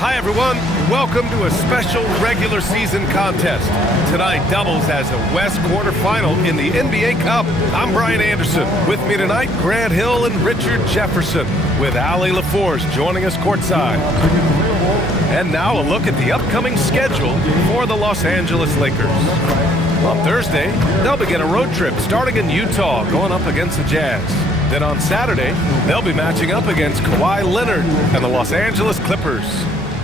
Hi, everyone. Welcome to a special regular season contest. Tonight doubles as a West quarterfinal in the NBA Cup. I'm Brian Anderson. With me tonight, Grant Hill and Richard Jefferson, with Ali LaForce joining us courtside. And now a look at the upcoming schedule for the Los Angeles Lakers. On Thursday, they'll begin a road trip starting in Utah, going up against the Jazz. Then on Saturday, they'll be matching up against Kawhi Leonard and the Los Angeles Clippers.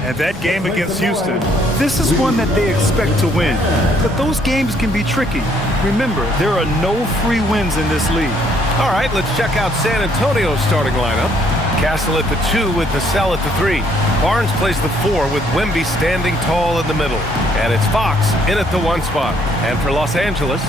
And that game against Houston, this is one that they expect to win. But those games can be tricky. Remember, there are no free wins in this league. All right, let's check out San Antonio's starting lineup. Castle at the 2 with Vassell at the 3. Barnes plays the 4 with Wemby standing tall in the middle. And it's Fox in at the 1 spot. And for Los Angeles,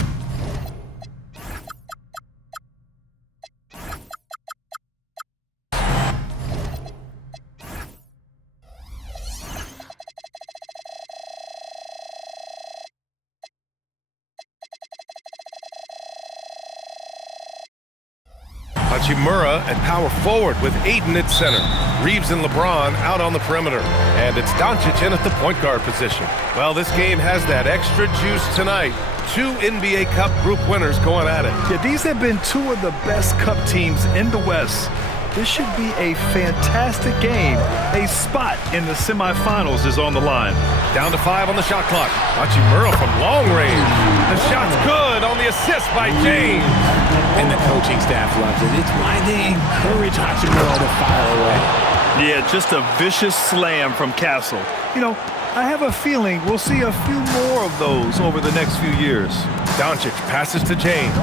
Hachimura at power forward with Ayton at center. Reeves and LeBron out on the perimeter. And it's Doncic in at the point guard position. Well, this game has that extra juice tonight. 2 NBA Cup group winners going at it. Yeah, these have been 2 of the best Cup teams in the West. This should be a fantastic game. A spot in the semifinals is on the line. Down to 5 on the shot clock. Hachimura from long range. The shot's good on the assist by James. And the coaching staff loves it. It's why they encourage Hachimura to fire away. Yeah, just a vicious slam from Castle. You know, I have a feeling we'll see a few more of those over the next few years. Doncic passes to James.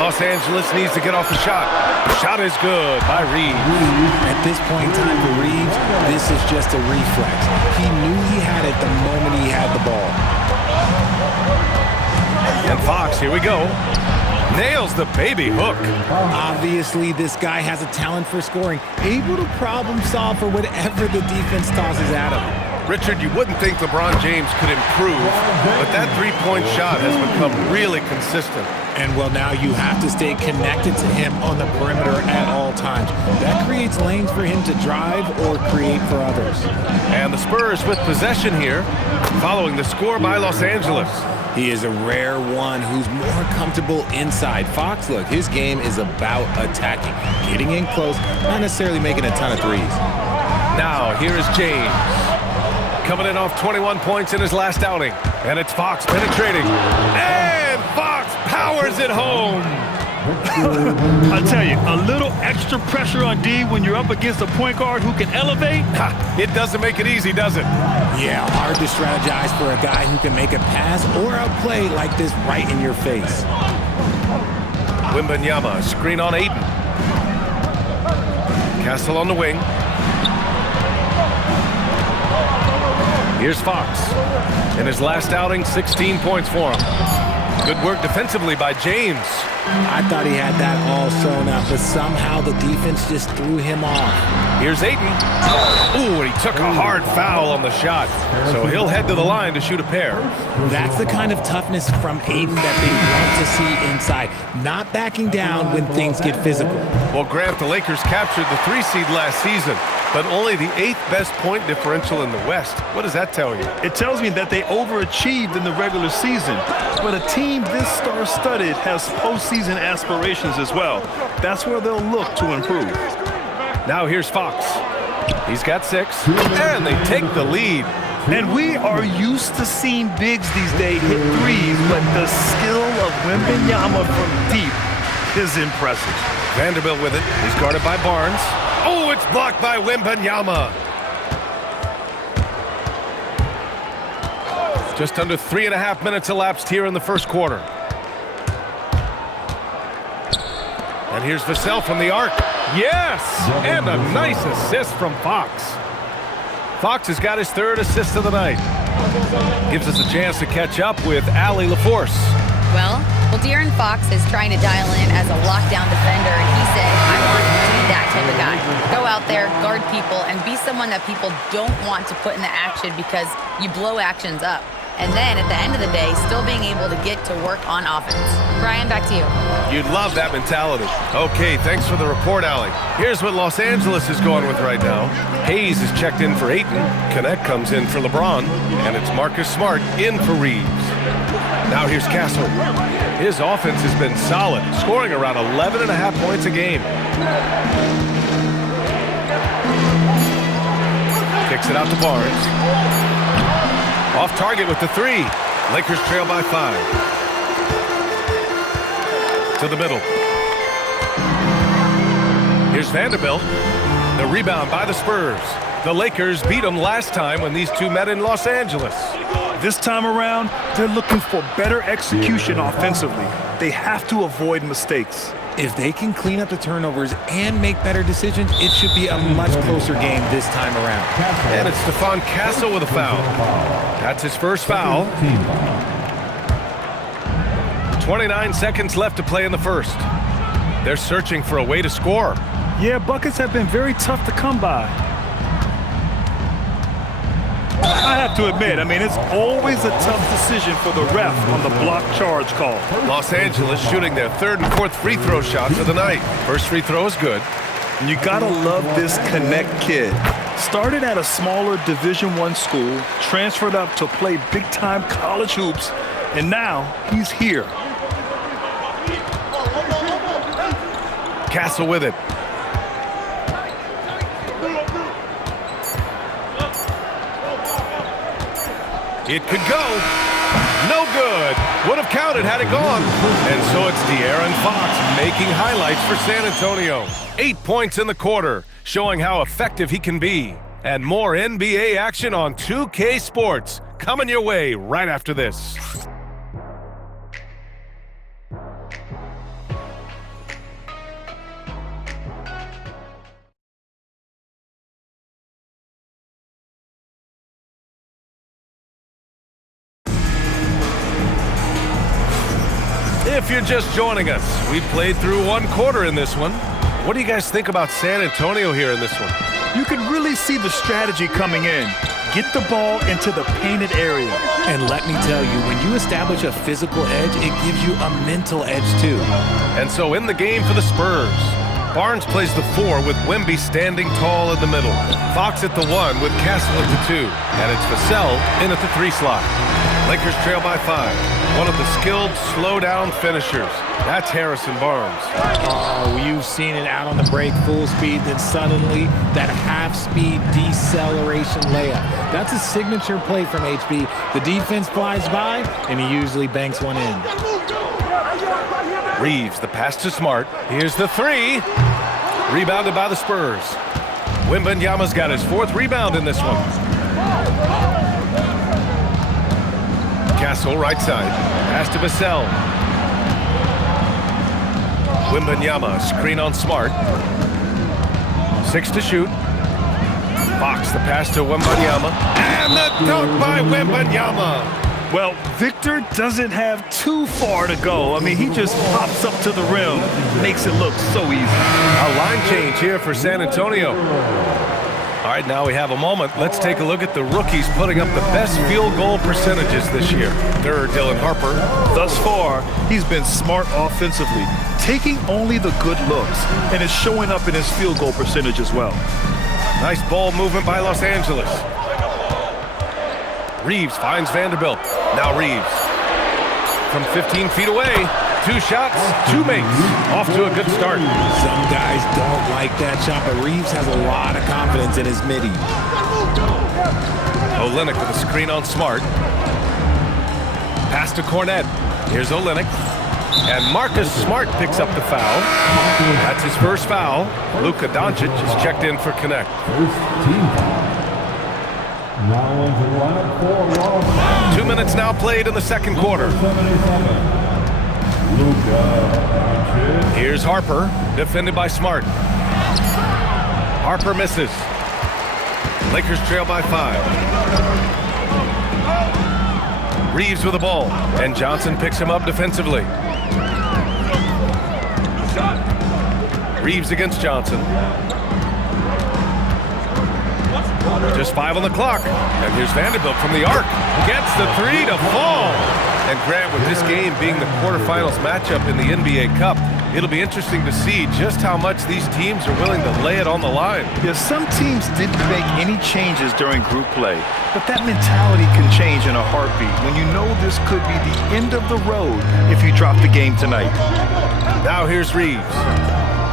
Los Angeles needs to get off the shot. Shot is good by Reeves. At this point in time for Reeves, this is just a reflex. He knew he had it the moment he had the ball. And Fox, here we go. Nails the baby hook. Obviously, this guy has a talent for scoring, able to problem solve for whatever the defense tosses at him. Richard, you wouldn't think LeBron James could improve, but that three-point shot has become really consistent. And, well, now you have to stay connected to him on the perimeter at all times. That creates lanes for him to drive or create for others. And the Spurs with possession here, following the score by Los Angeles. He is a rare one who's more comfortable inside. Fox, look, his game is about attacking, getting in close, not necessarily making a ton of threes. Now, here is James. Coming in off 21 points in his last outing. And it's Fox penetrating. And Fox powers it home. I tell you, a little extra pressure on D when you're up against a point guard who can elevate. It doesn't make it easy, does it? Yeah, hard to strategize for a guy who can make a pass or a play like this right in your face. Wembanyama, screen on Ayton. Castle on the wing. Here's Fox. In his last outing, 16 points for him. Good work defensively by James. I thought he had that all sewn up, but somehow the defense just threw him off. Here's Ayton. Ooh, and he took a hard foul on the shot. So he'll head to the line to shoot a pair. That's the kind of toughness from Ayton that they want to see inside. Not backing down when things get physical. Well, Grant, the Lakers captured the 3 seed last season, but only the 8th best point differential in the West. What does that tell you? It tells me that they overachieved in the regular season. But a team this star-studded has postseason aspirations as well. That's where they'll look to improve. Now here's Fox. He's got 6, and they take the lead. And we are used to seeing bigs these days hit threes, but the skill of Wembanyama from deep is impressive. Vanderbilt with it. He's guarded by Barnes. Oh, it's blocked by Wembanyama. Just under 3.5 minutes elapsed here in the first quarter. And here's Vassell from the arc. Yes! And a nice assist from Fox. Fox has got his 3rd assist of the night. Gives us a chance to catch up with Ali LaForce. Well, De'Aaron Fox is trying to dial in as a lockdown defender, and he said, I want to do that type of guy. Go out there, guard people, and be someone that people don't want to put in the action because you blow actions up. And then at the end of the day, still being able to get to work on offense. Brian, back to you. You'd love that mentality. Okay, thanks for the report, Allie. Here's what Los Angeles is going with right now. Hayes is checked in for Ayton. Connect comes in for LeBron. And it's Marcus Smart in for Reeves. Now here's Castle. His offense has been solid, scoring around 11.5 points a game. Kicks it out to Barnes. Off target with the three. Lakers trail by 5. To the middle. Here's Vanderbilt. The rebound by the Spurs. The Lakers beat them last time when these two met in Los Angeles. This time around, they're looking for better execution offensively. They have to avoid mistakes. If they can clean up the turnovers and make better decisions, it should be a much closer game this time around. And it's Stephon Castle with a foul. That's his first foul. 29 seconds left to play in the first. They're searching for a way to score. Yeah, buckets have been very tough to come by. I have to admit, it's always a tough decision for the ref on the block charge call. Los Angeles shooting their third and fourth free throw shots of the night. First free throw is good. And you gotta love this Connect kid. Started at a smaller Division I school, transferred up to play big-time college hoops, and now he's here. Castle with it. It could go. No good. Would have counted had it gone. And so it's De'Aaron Fox making highlights for San Antonio. 8 points in the quarter, showing how effective he can be. And more NBA action on 2K Sports coming your way right after this. If you're just joining us, we played through one quarter in this one. What do you guys think about San Antonio here in this one? You can really see the strategy coming in. Get the ball into the painted area. And let me tell you, when you establish a physical edge, it gives you a mental edge too. And so in the game for the Spurs, Barnes plays the 4 with Wemby standing tall in the middle. Fox at the 1 with Castle at the 2. And it's Vassell in at the 3 slot. Lakers trail by 5. One of the skilled slow-down finishers. That's Harrison Barnes. Oh, you've seen it out on the break, full speed, then suddenly that half-speed deceleration layup. That's a signature play from HB. The defense flies by, and he usually banks one in. Reeves, the pass to Smart. Here's the 3. Rebounded by the Spurs. Wembanyama's got his 4th rebound in this one. Castle, right side. Pass to Vassell. Wembanyama, screen on Smart. 6 to shoot. Fox, the pass to Wembanyama. And the dunk by Wembanyama. Well, Victor doesn't have too far to go. He just pops up to the rim, makes it look so easy. A line change here for San Antonio. All right, now we have a moment. Let's take a look at the rookies putting up the best field goal percentages this year. Third, Dylan Harper. Thus far, he's been smart offensively, taking only the good looks, and it's showing up in his field goal percentage as well. Nice ball movement by Los Angeles. Reeves finds Vanderbilt. Now Reeves. From 15 feet away. 2 shots, 2 makes. Off to a good start. Some guys don't like that shot, but Reeves has a lot of confidence in his midi. Olynyk with a screen on Smart. Pass to Cornette. Here's Olynyk. And Marcus Smart picks up the foul. That's his first foul. Luka Doncic is checked in for Connect. 2 minutes now played in the second quarter. Here's Harper, defended by Smart. Harper misses. Lakers trail by 5. Reeves with the ball, and Johnson picks him up defensively. Reeves against Johnson. Just 5 on the clock. And here's Vanderbilt from the arc. Gets the 3 to fall. And Grant, with this game being the quarterfinals matchup in the NBA Cup, it'll be interesting to see just how much these teams are willing to lay it on the line. Yeah, some teams didn't make any changes during group play, but that mentality can change in a heartbeat when you know this could be the end of the road if you drop the game tonight. Now here's Reeves.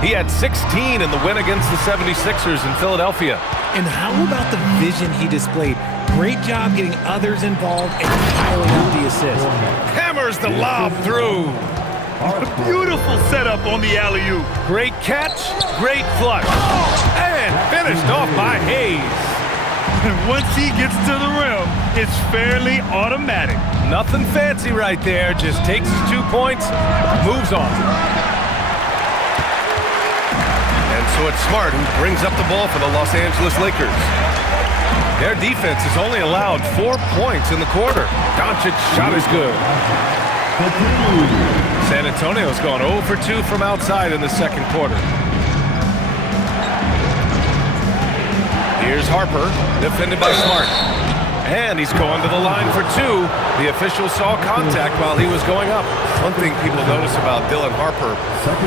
He had 16 in the win against the 76ers in Philadelphia. And how about the vision he displayed? Great job getting others involved and piling up the assist. Hammers the lob through. A beautiful setup on the alley-oop. Great catch, great flush. And finished off by Hayes. And once he gets to the rim, it's fairly automatic. Nothing fancy right there. Just takes his 2 points, moves on. And so it's Smart who brings up the ball for the Los Angeles Lakers. Their defense has only allowed 4 points in the quarter. Doncic's shot is good. San Antonio's gone 0 for 2 from outside in the second quarter. Here's Harper, defended by Smart. And he's going to the line for 2. The official saw contact while he was going up. One thing people notice about Dylan Harper,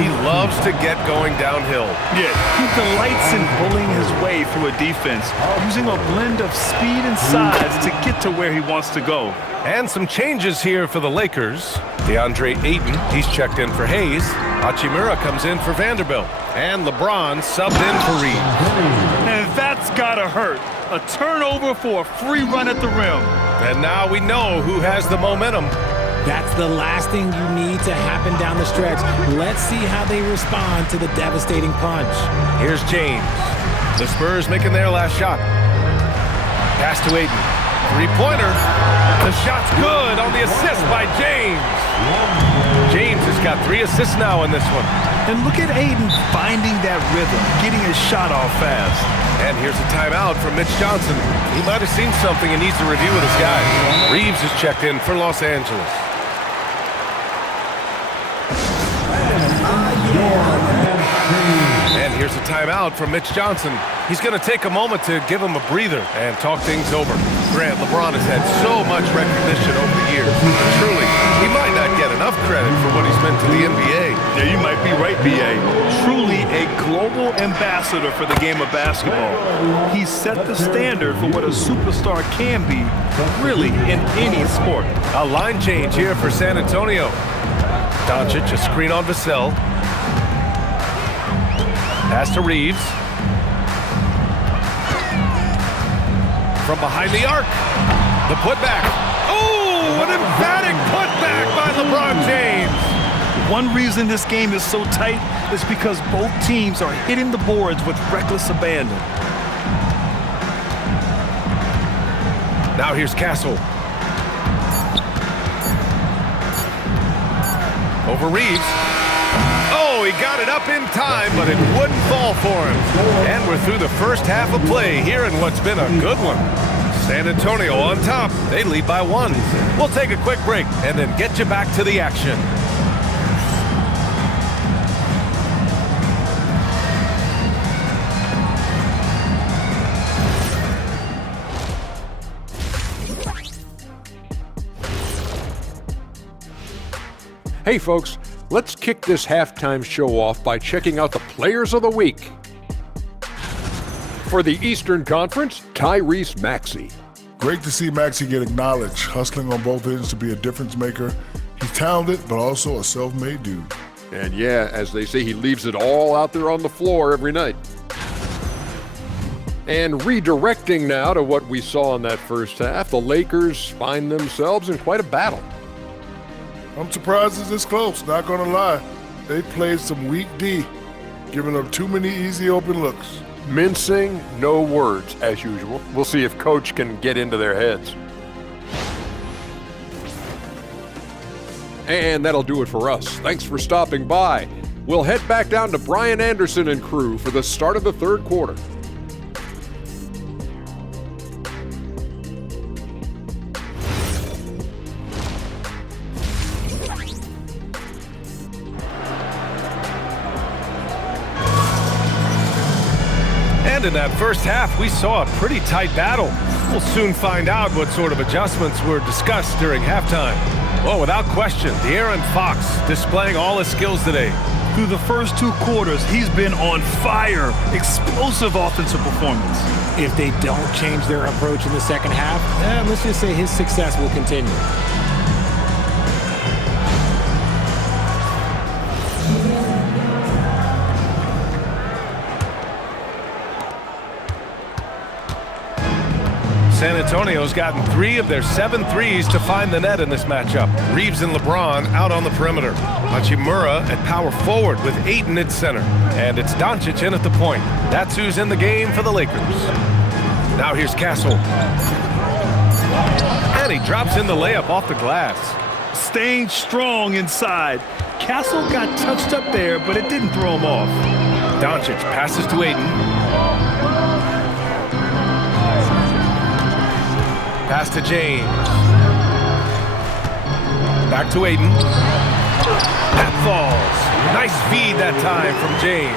he loves to get going downhill. Yeah, he delights in bullying his way through a defense, using a blend of speed and size to get to where he wants to go. And some changes here for the Lakers. DeAndre Ayton, he's checked in for Hayes. Hachimura comes in for Vanderbilt. And LeBron subbed in for Reeves. And that's gotta hurt. A turnover for a free run at the rim. And now we know who has the momentum. That's the last thing you need to happen down the stretch. Let's see how they respond to the devastating punch. Here's James. The Spurs making their last shot. Pass to Ayton. Three-pointer. The shot's good on the assist by James. James has got 3 assists now in this one. And look at Ayton finding that rhythm, getting his shot off fast. And here's a timeout from Mitch Johnson. He might have seen something and needs to review with his guys. Reeves is checked in for Los Angeles. And here's a timeout from Mitch Johnson. He's going to take a moment to give him a breather and talk things over. Grant, LeBron has had so much recognition over the years. Truly, he might not get enough credit for what he's meant to the NBA. Yeah, you might be right, B.A. Truly a global ambassador for the game of basketball. He set the standard for what a superstar can be, really, in any sport. A line change here for San Antonio. Doncic, a screen on Vassell. Pass to Reeves. From behind the arc. The putback. Oh, an emphatic putback by LeBron James. One reason this game is so tight is because both teams are hitting the boards with reckless abandon. Now here's Castle. Over Reeves. Oh, he got it up in time, but it wouldn't fall for him. And we're through the first half of play here in what's been a good one. San Antonio on top. They lead by 1. We'll take a quick break and then get you back to the action. Hey folks, let's kick this halftime show off by checking out the Players of the Week. For the Eastern Conference, Tyrese Maxey. Great to see Maxey get acknowledged, hustling on both ends to be a difference maker. He's talented, but also a self-made dude. And yeah, as they say, he leaves it all out there on the floor every night. And redirecting now to what we saw in that first half, the Lakers find themselves in quite a battle. I'm surprised it's this close, not gonna lie. They played some weak D, giving up too many easy open looks. Mincing, no words, as usual. We'll see if Coach can get into their heads. And that'll do it for us. Thanks for stopping by. We'll head back down to Brian Anderson and crew for the start of the third quarter. in that first half, we saw a pretty tight battle. We'll soon find out what sort of adjustments were discussed during halftime. Well, without question, De'Aaron Fox displaying all his skills today. Through the first 2 quarters, he's been on fire. Explosive offensive performance. If they don't change their approach in the second half, let's just say his success will continue. San Antonio's gotten 3 of their 7 threes to find the net in this matchup. Reeves and LeBron out on the perimeter. Hachimura at power forward with Ayton at center. And it's Doncic in at the point. That's who's in the game for the Lakers. Now here's Castle. And he drops in the layup off the glass. Staying strong inside. Castle got touched up there, but it didn't throw him off. Doncic passes to Ayton. Pass to James. Back to Ayton. That falls. Nice feed that time from James.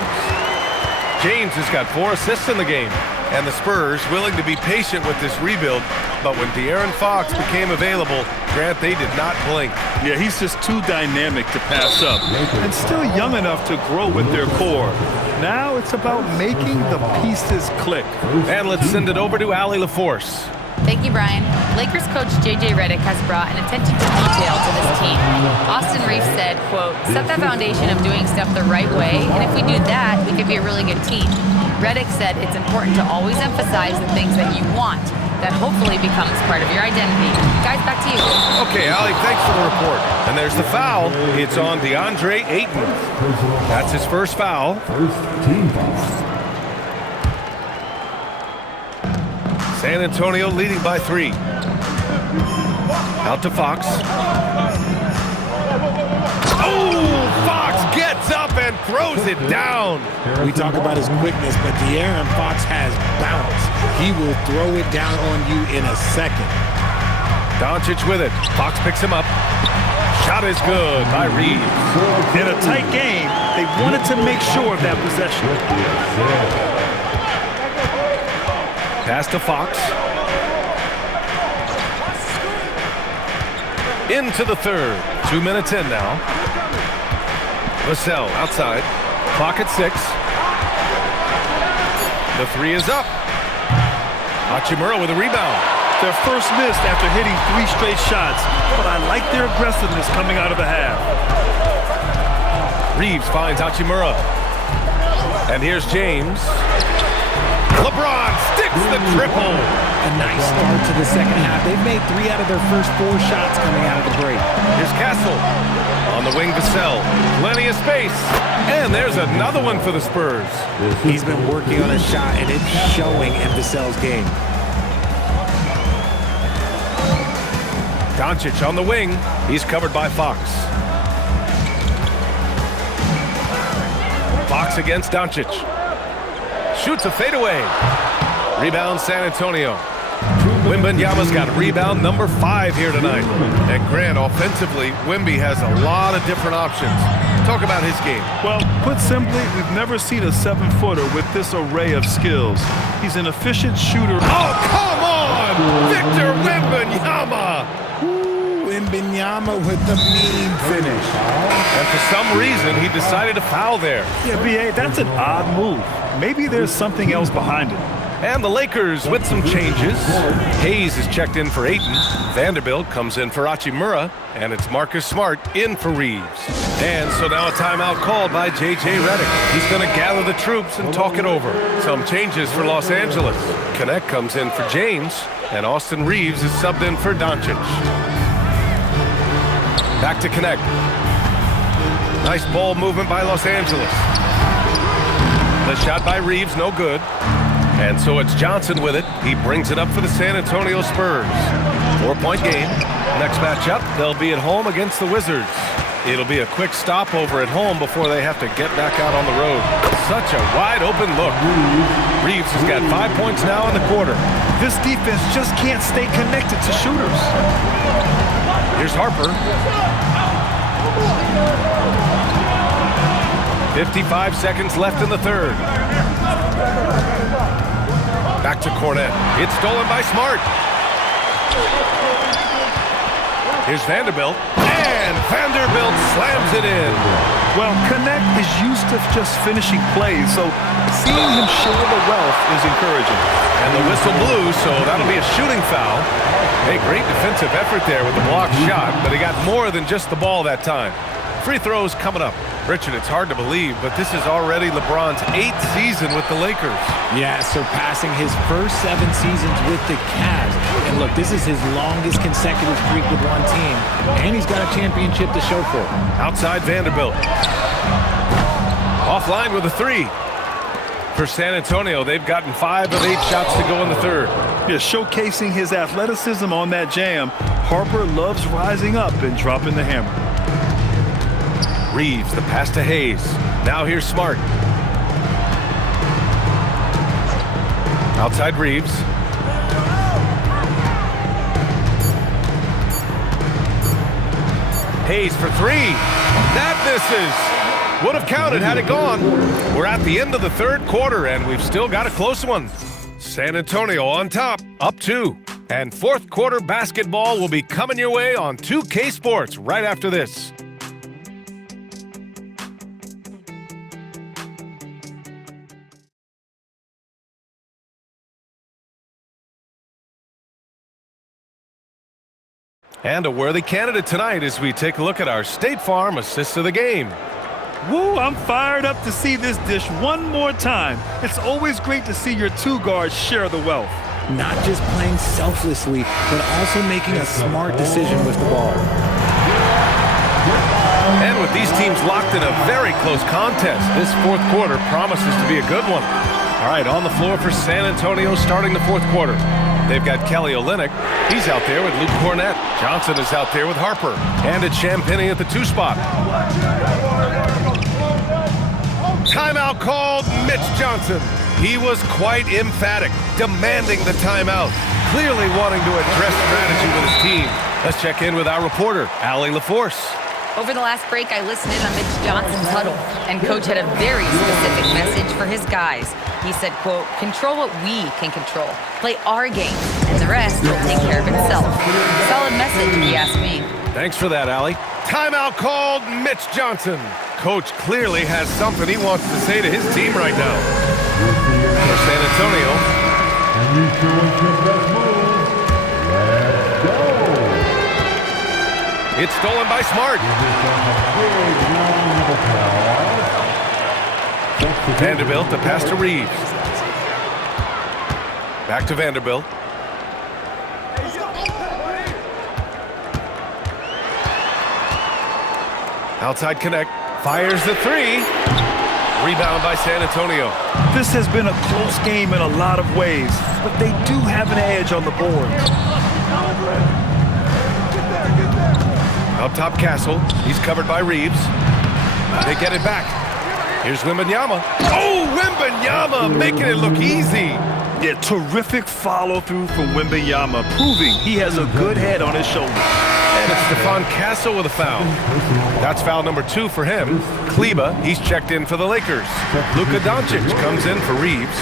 James has got 4 assists in the game. And the Spurs willing to be patient with this rebuild. But when De'Aaron Fox became available, Grant, they did not blink. Yeah, he's just too dynamic to pass up. And still young enough to grow with their core. Now it's about making the pieces click. And let's send it over to Allie LaForce. Thank you, Brian. Lakers coach J.J. Redick has brought an attention to detail to this team. Austin Reeves said, quote, set the foundation of doing stuff the right way, and if we do that, we could be a really good team. Redick said it's important to always emphasize the things that you want. That hopefully becomes part of your identity. Guys, back to you. Okay, Allie, thanks for the report. And there's the foul. It's on DeAndre Ayton. That's his first foul. First team foul. San Antonio leading by 3. Out to Fox. Oh, Fox gets up and throws it down. We talk about his quickness, but De'Aaron Fox has bounce. He will throw it down on you in a second. Doncic with it. Fox picks him up. Shot is good by Reeves. In a tight game, they wanted to make sure of that possession. Pass to Fox. Into the third. 2 minutes in now. Vassell outside. Clock at 6. The 3 is up. Hachimura with a rebound. Their first miss after hitting 3 straight shots, but I like their aggressiveness coming out of the half. Reeves finds Hachimura. And here's James. LeBron sticks the triple. A nice start to the second half. They've made 3 out of their first 4 shots coming out of the break. Here's Castle. On the wing, Vassell. Plenty of space. And there's another one for the Spurs. He's been working on a shot, and it's showing in Vassell's game. Doncic on the wing. He's covered by Fox. Fox against Doncic. Shoots a fadeaway. Rebound San Antonio. Wembanyama's got rebound number 5 here tonight. And Grant, offensively, Wemby has a lot of different options. Talk about his game. Well, put simply, we've never seen a 7-footer with this array of skills. He's an efficient shooter. Oh, come on! Victor Wembanyama! Wembanyama with the mean finish. And for some reason, he decided to foul there. Yeah, B.A., that's an odd move. Maybe there's something else behind it. And the Lakers with some changes. Hayes is checked in for Ayton. Vanderbilt comes in for Hachimura. And it's Marcus Smart in for Reeves. And so now a timeout called by J.J. Redick. He's going to gather the troops and talk it over. Some changes for Los Angeles. Connect comes in for James. And Austin Reeves is subbed in for Doncic. Back to Connect. Nice ball movement by Los Angeles. The shot by Reeves, no good. And so it's Johnson with it. He brings it up for the San Antonio Spurs. 4-point game. Next matchup, they'll be at home against the Wizards. It'll be a quick stopover at home before they have to get back out on the road. Such a wide open look. Reeves has got 5 points now in the quarter. This defense just can't stay connected to shooters. Here's Harper. 55 seconds left in the third. Back to Cornette. It's stolen by Smart. Here's Vanderbilt. And Vanderbilt slams it in. Well, Connect is used to just finishing plays, so seeing him share the wealth is encouraging. And the whistle blew, so that'll be a shooting foul. Hey, great defensive effort there with the blocked shot, but he got more than just the ball that time. Free throws coming up. Richard, it's hard to believe, but this is already LeBron's 8th season with the Lakers. Yeah, surpassing his first 7 seasons with the Cavs. And look, this is his longest consecutive streak with one team, and he's got a championship to show for it. Outside Vanderbilt. Offline with a 3. For San Antonio, they've gotten 5 of 8 shots to go in the third. Yeah, showcasing his athleticism on that jam, Harper loves rising up and dropping the hammer. Reeves, the pass to Hayes. Now here's Smart. Outside Reeves. Hayes for 3. That misses. Would have counted had it gone. We're at the end of the third quarter, and we've still got a close one. San Antonio on top, up 2. And fourth quarter basketball will be coming your way on 2K Sports right after this. And a worthy candidate tonight as we take a look at our State Farm Assist of the Game. Woo, I'm fired up to see this dish one more time. It's always great to see your 2 guards share the wealth. Not just playing selflessly, but also making a smart decision with the ball. And with these teams locked in a very close contest, this fourth quarter promises to be a good one. All right, on the floor for San Antonio starting the fourth quarter. They've got Kelly Olynyk. He's out there with Luke Cornette. Johnson is out there with Harper. And it's Champagnie at the 2 spot. Timeout called Mitch Johnson. He was quite emphatic, demanding the timeout, clearly wanting to address strategy with his team. Let's check in with our reporter, Allie LaForce. Over the last break, I listened in on Mitch Johnson's huddle, and Coach had a very specific message for his guys. He said, quote, control what we can control, play our game, and the rest will take care of itself. Solid message, if you ask me. Thanks for that, Allie. Timeout called Mitch Johnson. Coach clearly has something he wants to say to his team right now. For San Antonio. And you two want your best move. Let's go. It's stolen by Smart. Vanderbilt, the pass to Reeves. Back to Vanderbilt. Outside Connect. Fires the 3. Rebound by San Antonio. This has been a close game in a lot of ways, but they do have an edge on the boards. Up top, Castle. He's covered by Reeves. They get it back. Here's Wembanyama. Oh, Wembanyama making it look easy. Yeah, terrific follow-through from Wembanyama, proving he has a good head on his shoulder. And it's Stephon Castle with a foul. That's foul number 2 for him. Kleba, he's checked in for the Lakers. Luka Doncic comes in for Reeves.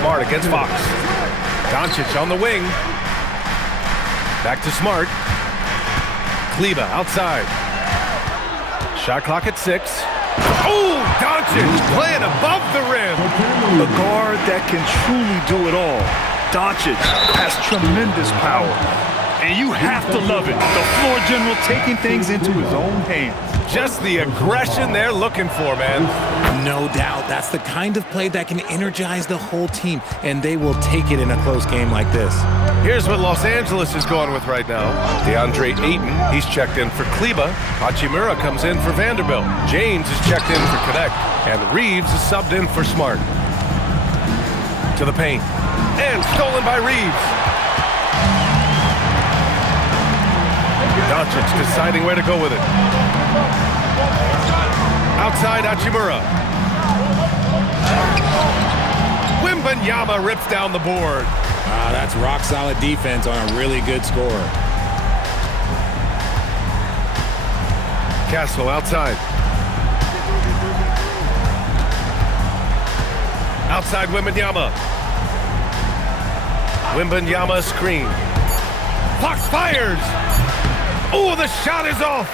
Smart against Fox. Doncic on the wing. Back to Smart. Kleba outside. Shot clock at 6. Oh, Doncic playing above the rim. A guard that can truly do it all. Doncic has tremendous power, and you have to love it. The floor general taking things into his own hands. Just the aggression they're looking for, man. No doubt. That's the kind of play that can energize the whole team, and they will take it in a close game like this. Here's what Los Angeles is going with right now. DeAndre Ayton, he's checked in for Kleba. Hachimura comes in for Vanderbilt. James is checked in for Connect. And Reeves is subbed in for Smart. To the paint. And stolen by Reeves. Doncic deciding where to go with it. Outside Hachimura. Wembanyama rips down the board. That's rock-solid defense on a really good score. Castle outside. Outside Wembanyama. Wembanyama screen. Fox fires. Oh, the shot is off.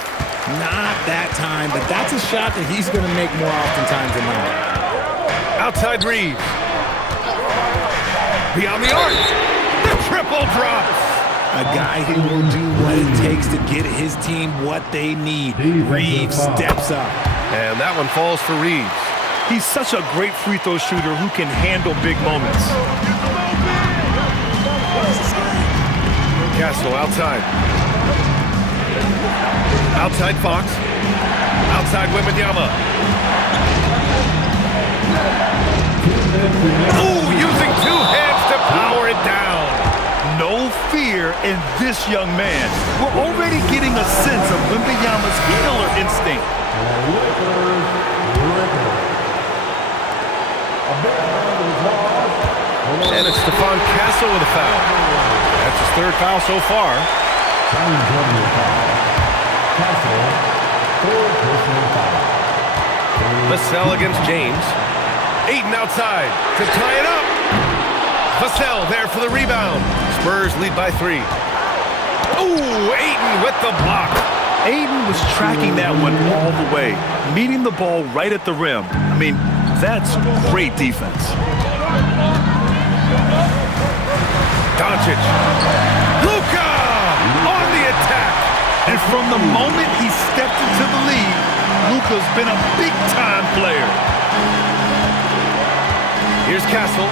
Not that time, but that's a shot that he's going to make more oftentimes than not. Outside Reeves. Beyond the arc. The triple drops. A guy who will do what it takes to get his team what they need. Reeves steps up. And that one falls for Reeves. He's such a great free throw shooter who can handle big moments. Castle outside. Outside Fox. Outside Wembanyama. Oh, using two hands to power it down. No fear in this young man. We're already getting a sense of Wembanyama's killer instinct. And it's Stephon Castle with a foul. That's his third foul so far. Vassell against James. Ayton outside to tie it up. Vassell there for the rebound. Spurs lead by 3. Ooh, Ayton with the block. Ayton was tracking that one all the way, meeting the ball right at the rim. I mean, that's great defense. Doncic. Luka on the attack. And from the moment he stepped into the league, Luka's been a big-time player. Here's Castle.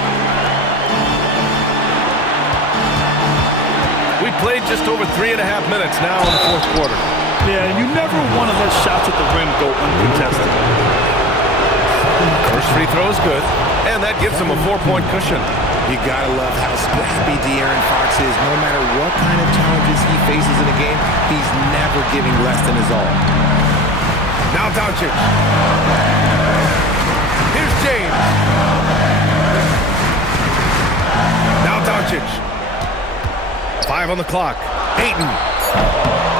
We played just over 3.5 minutes now in the fourth quarter. Yeah, you never want to let shots at the rim go uncontested. First free throw is good, and that gives him a 4-point cushion. You gotta love how happy De'Aaron Fox is. No matter what kind of challenges he faces in a game, he's never giving less than his all. Now Doncic. Here's James. Now Doncic. 5 on the clock. Ayton.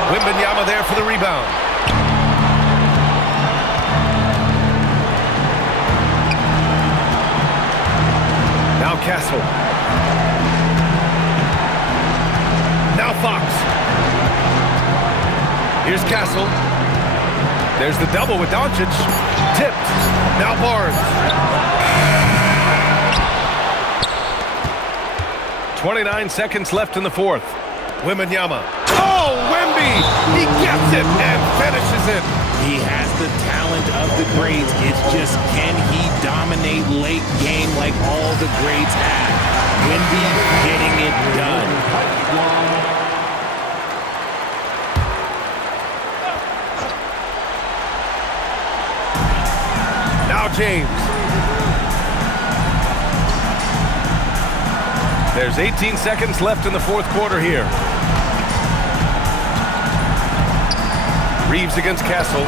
Wembanyama there for the rebound. Now Castle. Now Fox. Here's Castle. There's the double with Doncic. Tipped. Now Barnes. 29 seconds left in the fourth. Wembanyama. Oh, Wemby! He gets it and finishes it. He has the talent of the greats. It's just, can he dominate late game like all the greats have? Wemby getting it done. Now James. There's 18 seconds left in the fourth quarter here. Reeves against Castle.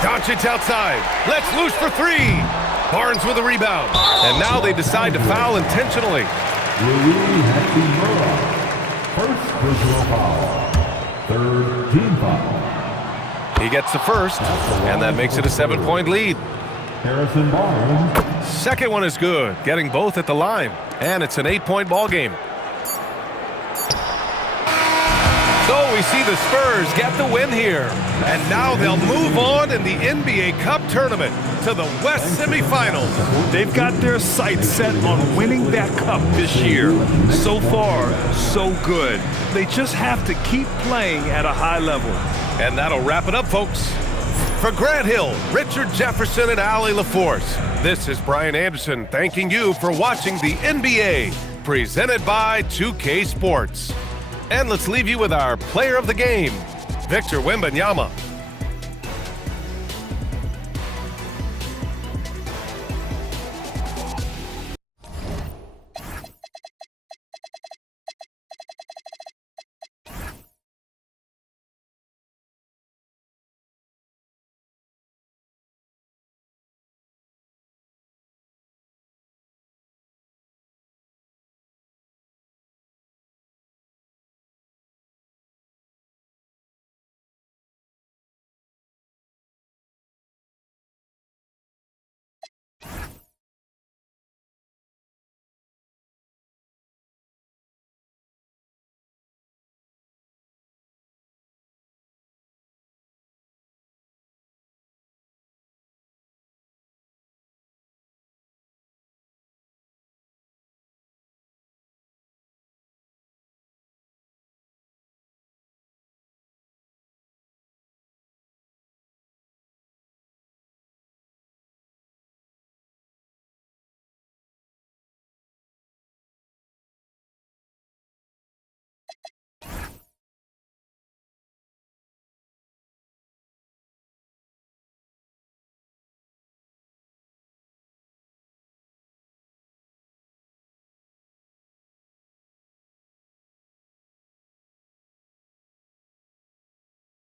Doncic outside. Let's loose for 3. Barnes with a rebound. And now they decide to foul intentionally. First personal foul. Third team foul. He gets the first, and that makes it a 7-point lead. Harrison Barnes. Second one is good, getting both at the line. And it's an 8-point ball game. So we see the Spurs get the win here. And now they'll move on in the NBA Cup tournament to the West semifinals. They've got their sights set on winning that cup this year. So far, so good. They just have to keep playing at a high level. And that'll wrap it up, folks. For Grant Hill, Richard Jefferson, and Allie LaForce, this is Brian Anderson thanking you for watching the NBA, presented by 2K Sports. And let's leave you with our player of the game, Victor Wembanyama.